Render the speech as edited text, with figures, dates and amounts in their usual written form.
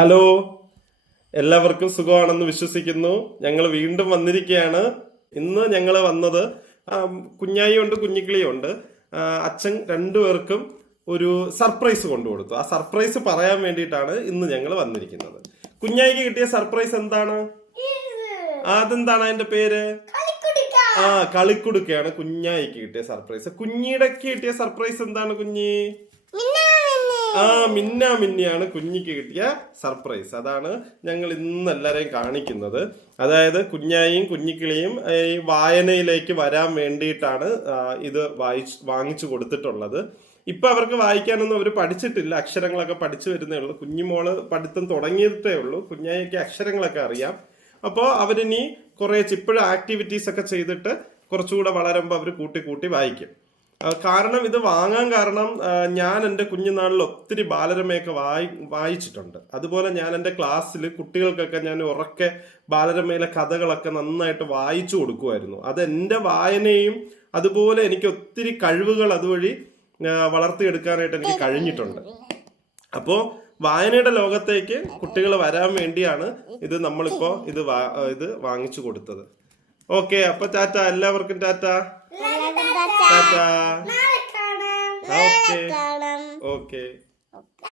Hello, എല്ലാവർക്കും സുഖമാണെന്ന് വിശ്വസിക്കുന്നു. ഞങ്ങൾ വീണ്ടും വന്നിരിക്കുകയാണ്. ഇന്ന് ഞങ്ങൾ വന്നത് കുഞ്ഞായിയുണ്ട് കുഞ്ഞിക്കിളിയുണ്ട്. അച്ഛൻ രണ്ടുപേർക്കും ഒരു സർപ്രൈസ് കൊണ്ടുകൊടുത്തു. ആ സർപ്രൈസ് പറയാൻ വേണ്ടിയിട്ടാണ് ഇന്ന് ഞങ്ങൾ വന്നിരിക്കുന്നത്. കുഞ്ഞായിക്ക് കിട്ടിയ സർപ്രൈസ് എന്താണ്? അതെന്താണ് അതിന്റെ പേര്? കളിക്കുടുക്കയാണ് കുഞ്ഞായിക്ക് കിട്ടിയ സർപ്രൈസ്. കുഞ്ഞിടക്ക് കിട്ടിയ സർപ്രൈസ് എന്താണ് കുഞ്ഞി? മിന്നിയാണ് കുഞ്ഞിക്ക് കിട്ടിയ സർപ്രൈസ്. അതാണ് ഞങ്ങൾ ഇന്ന് എല്ലാരെയും കാണിക്കുന്നത്. അതായത് കുഞ്ഞായും കുഞ്ഞിക്കിളിയും ഈ വായനയിലേക്ക് വരാൻ വേണ്ടിയിട്ടാണ് ഇത് വാങ്ങിച്ചു കൊടുത്തിട്ടുള്ളത്. ഇപ്പൊ അവർക്ക് വായിക്കാനൊന്നും അവർ പഠിച്ചിട്ടില്ല, അക്ഷരങ്ങളൊക്കെ പഠിച്ചു വരുന്നേ ഉള്ളൂ. കുഞ്ഞിമോള് പഠിത്തം തുടങ്ങിയിട്ടേ ഉള്ളൂ. കുഞ്ഞായിക്ക് അക്ഷരങ്ങളൊക്കെ അറിയാം. അപ്പോൾ അവരിനി കുറെ ഇപ്പോഴും ആക്ടിവിറ്റീസ് ഒക്കെ ചെയ്തിട്ട് കുറച്ചുകൂടെ വളരുമ്പോൾ അവർ കൂട്ടി കൂട്ടി വായിക്കും. കാരണം ഇത് വാങ്ങാൻ കാരണം ഞാൻ എൻ്റെ കുഞ്ഞുനാളിൽ ഒത്തിരി ബാലരമയൊക്കെ വായിച്ചിട്ടുണ്ട്. അതുപോലെ ഞാൻ എൻ്റെ ക്ലാസ്സിൽ കുട്ടികൾക്കൊക്കെ ഞാൻ ഉറക്കെ ബാലരമയിലെ കഥകളൊക്കെ നന്നായിട്ട് വായിച്ചു കൊടുക്കുമായിരുന്നു. അത് എൻ്റെ വായനയും അതുപോലെ എനിക്ക് ഒത്തിരി കഴിവുകൾ അതുവഴി വളർത്തിയെടുക്കാനായിട്ട് എനിക്ക് കഴിഞ്ഞിട്ടുണ്ട്. അപ്പോൾ വായനയുടെ ലോകത്തേക്ക് കുട്ടികൾ വരാൻ വേണ്ടിയാണ് ഇത് നമ്മളിപ്പോ ഇത് വാങ്ങിച്ചു കൊടുത്തത്. ഓക്കെ, അപ്പൊ ടാറ്റ, എല്ലാവർക്കും ടാറ്റ. ടാറ്റ. ഓക്കെ.